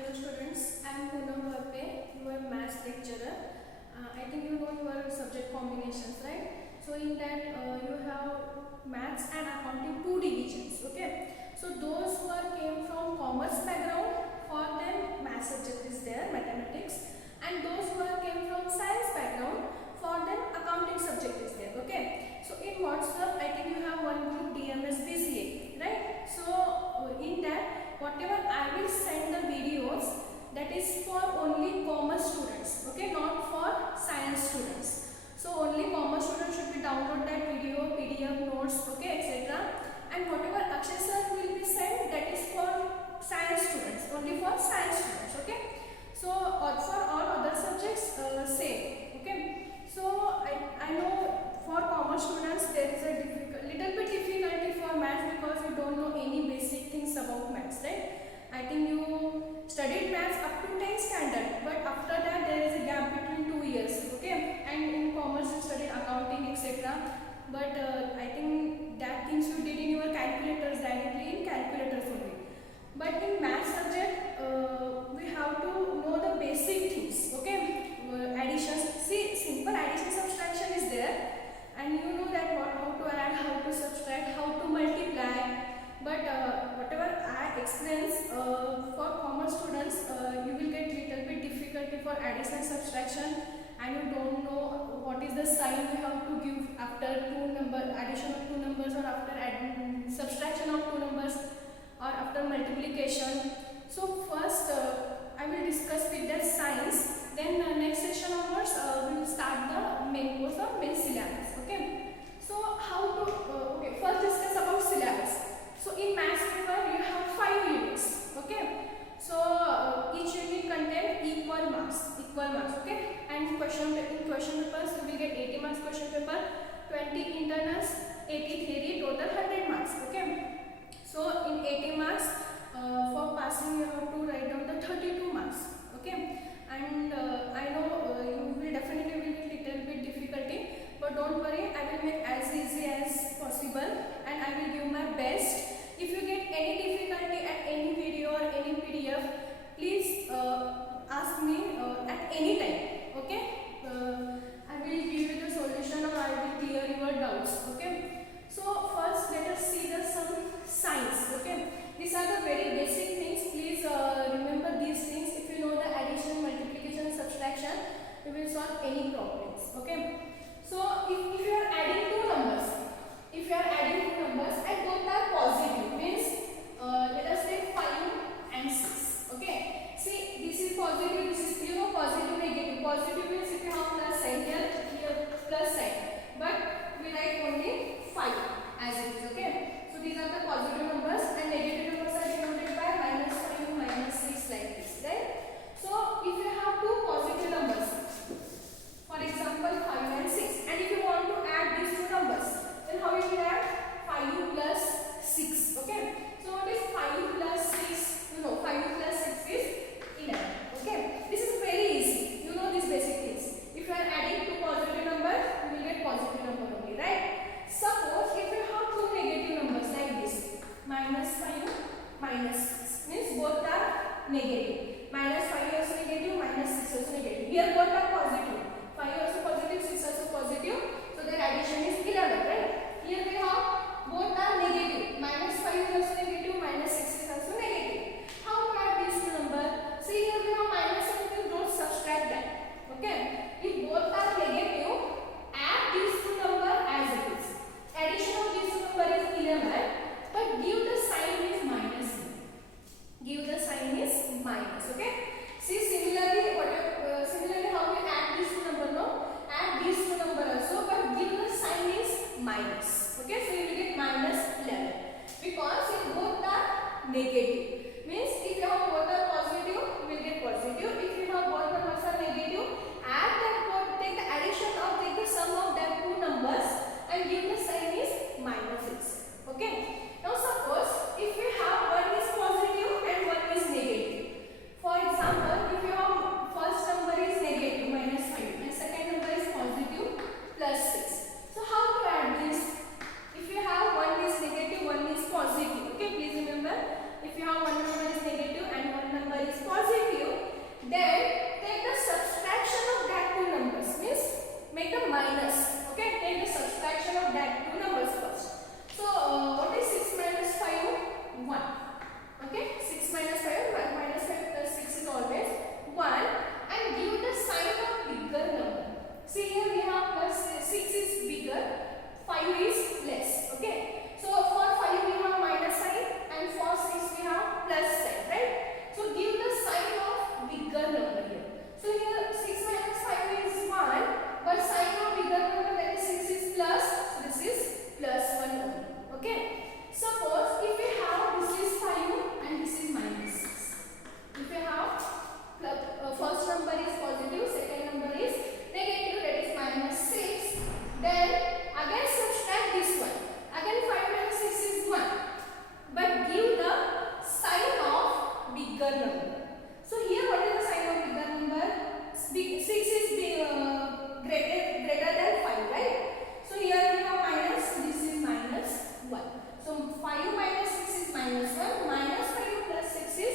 Hello students, I am Poonam Varpe, your maths lecturer. I think you know your subject combinations, right? So in that you have maths and accounting two divisions, okay? So those who are came from commerce background, for them math subject is there, mathematics, and those who are came from science background, for them accounting subject is there, okay? So in WhatsApp, I think you have one group DMS BCA, right? So in that, whatever I will send the videos, that is for only commerce students, okay, not for science students. So only commerce students should be download that video, PDF notes, okay, etc. And whatever Akshay sir will be sent, that is for science students, only for science students, okay. So for all other subjects, same, okay. So I know for commerce students there is a little bit difficulty for maths because you don't know any basic things about maths, right? I think you studied maths up to 10th standard, but after that there is a gap between 2 years, okay? And in commerce you studied accounting, etc. But I think that things you did in your calculators, directly in calculators only. But in math subject, we have to know the basic things, okay? Additions, see, simple addition subtraction is there, and you know that how to add, how to subtract, how to multiply. But whatever I explain for commerce students, you will get little bit difficulty for addition subtraction, and you don't know what is the sign you have to give after addition of two numbers, or after subtraction of two numbers, or after multiplication. So first I will discuss with the science. Then next session onwards we will start the main course of main syllabus. Okay. So how to first discuss about syllabus. So in maths paper you have 5 units. Okay. So each unit contain equal marks. Okay. And in question papers you will get 80 marks question paper, 20 internals, 80 theory, total 100 marks. Okay. So in 80 marks, for passing you have to write down the 32 marks. Okay. And I know you will definitely will get little bit difficulty, but don't worry, I will make as easy as possible, and I will give my best. If you get any difficulty at any video or any PDF, please ask me at any time. Okay. I will give you the solution, or I will clear your doubts. Okay. So first let us see some signs. Okay. These are the very basic things. Please remember these things. If you know the addition, multiplication, subtraction, you will solve any problems. Okay. So if you are adding two numbers, and both are positive, means let us take 5 and 6. Okay. See, this is positive. This is positive, negative. Positive means if you have plus sign here plus sign, but we write only 5 as it is. Okay. So these are the positive numbers, and negative numbers are denoted by -5, -6 like this, right? So if you have two positive numbers, for example 5 and 6, and if you want to add these two numbers, then how you will add 5 plus 6? Okay. So what is 5 plus 6? You know 5 plus 6 is 11. Okay. This is very easy. You know these basic things. If you are adding two positive numbers, you will get positive number only, right? Suppose if you have two negative numbers like this, -5, -6, means both are negative. -5 also negative, -6 also negative. Here both are positive. 5 also positive, 6 also positive. So their addition is 11, right? Here we have both are negative. -5 is also negative, -6 is also negative. How to add these two numbers? See, here we have minus something, don't subtract that. Okay. If both are negative, add these two numbers as it is. Addition of these two numbers is 11, but give the sign is minus. Give the sign is minus. Okay. See, similarly how we add 6 is greater than 5, right? So here we have minus, this is minus 1. So 5 minus 6 is minus 1, minus 5 plus 6 is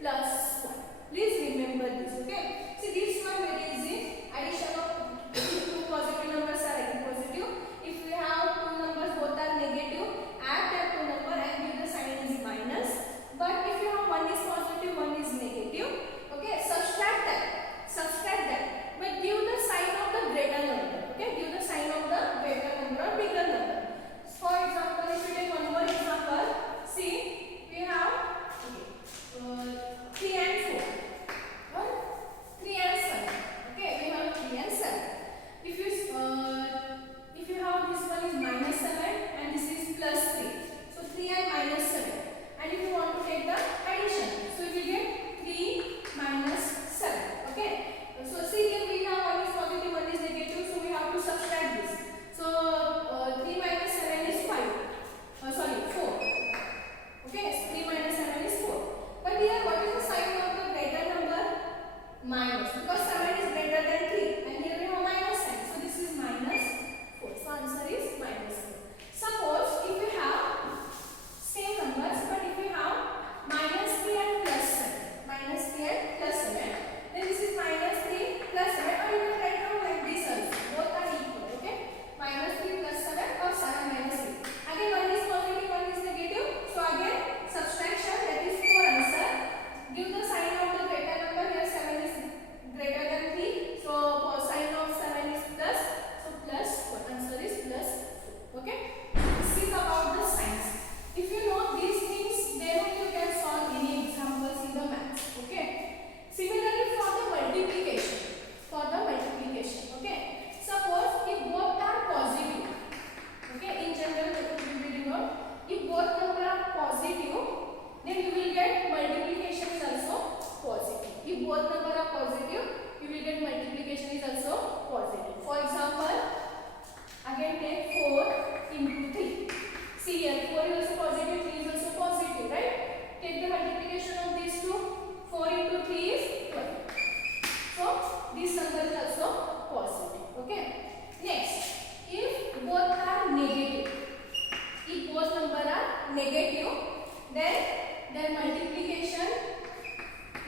plus 1. Please remember this, okay? See, this one very easy. Addition of two positive numbers are again positive. If we have two numbers both are negative, add that two number and give the sign is minus. But if you have one is positive, one is negative, okay, subtract that, but give the sign of the greater number, okay, give the sign of the greater number or bigger number. For example, if you take one more example, see, we have 3 and 4, or 3 and 7, okay, we have 3 and 7. If you have this one is minus 7 and this is plus 3, so 3 and minus 7. And if you want to take the addition, so you will get 3 minus 7, okay. So see, here we have one is positive, one is negative, so we have to subtract this. So 3 minus 7 is 5, 4, okay, 3 minus 7 is 4. But here what is the sign of the greater number? Minus, because 7 is greater than 3 and here we have minus sign, so this is minus 4. So answer is minus 4. Suppose if you have same numbers, but if you have minus 3 and plus 7, then this is minus 3 plus 7, or you can write down like this also, both are equal, okay, minus 3 plus 7 or 7 minus 3. Again one is positive, one is negative, so again subtraction, that is 4 answer. Give the sign of the greater number, here 7 is greater than 3, so sign of 7 is plus, so plus 4, answer is plus 4, okay. This is about the signs. If you know these things, then only you can solve any examples in the maths, okay. Similarly for the multiplication, okay. Suppose if both are positive, okay, in general we will know, if both numbers are positive, then you will get multiplication is also positive. If both numbers are positive, you will get multiplication is also positive. For example, again take 4 into 3. See here, 4 is also positive, 3 is also positive, right? Take the multiplication of these two. 4 into 3 is 12. So this number is also positive, okay? Next, if both are negative, then their multiplication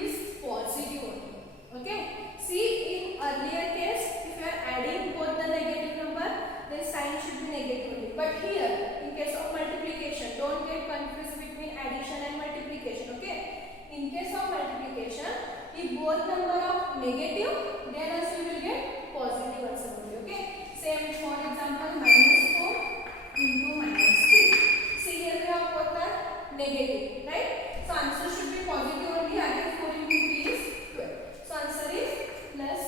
is positive only, okay? See, in earlier case, if you are adding both the negative number, then sign should be negative only. But here, in case of multiplication, don't get confused between addition and multiplication, okay? In case of multiplication, if both number are negative, then also you will get positive answer only, okay? Same for example, minus 4 into minus 3. See, here we have both are negative, right? So answer should be positive only. Again 4 into 3 is 12. So answer is plus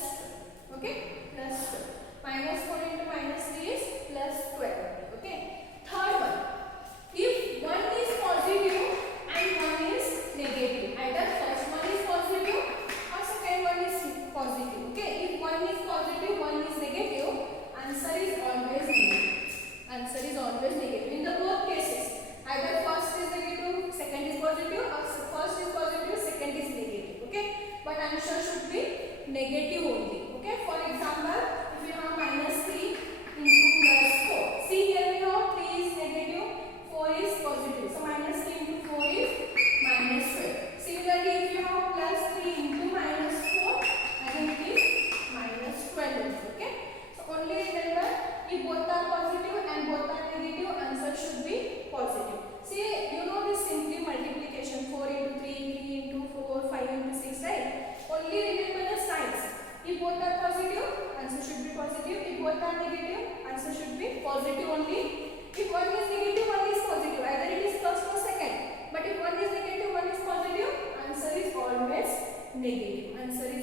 12, okay? Plus 12. Minus 4 into minus 3 is plus 12, okay? Third one, if one is positive and one is negative, either first one is positive or second one is positive, okay? If one is positive, one is negative, answer is always negative. In the both cases, either first is negative, second is positive, or first is positive, second is negative, okay? But answer should be negative only, okay? For example, if you have minus 3 into plus 4, see here we have 3 is negative, 4 is positive, so minus 3 into 4 is minus 12. Similarly, if you have plus 3 into minus 4, again it is minus 12, okay? So only remember, if both are positive and both are negative, answer should be positive. See, you know this simply multiplication, 4 into 3, 3 into 4, 5 into 6, right? Only remember the signs. If both are positive, answer should be positive. If both are negative, answer should be positive only. If one is negative, one is positive, either it is first or second. But if one is negative, one is positive, answer is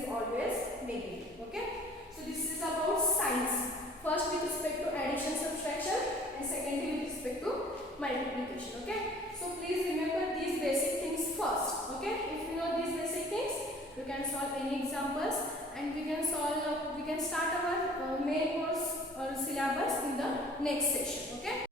always negative. Okay? So this is about signs. First with respect to addition, subtraction, and secondly with respect to multiplication. Okay? So please remember these basic things first. Okay? If you know these basic things, you can solve any examples, and we can start our main course or syllabus in the next session. Okay?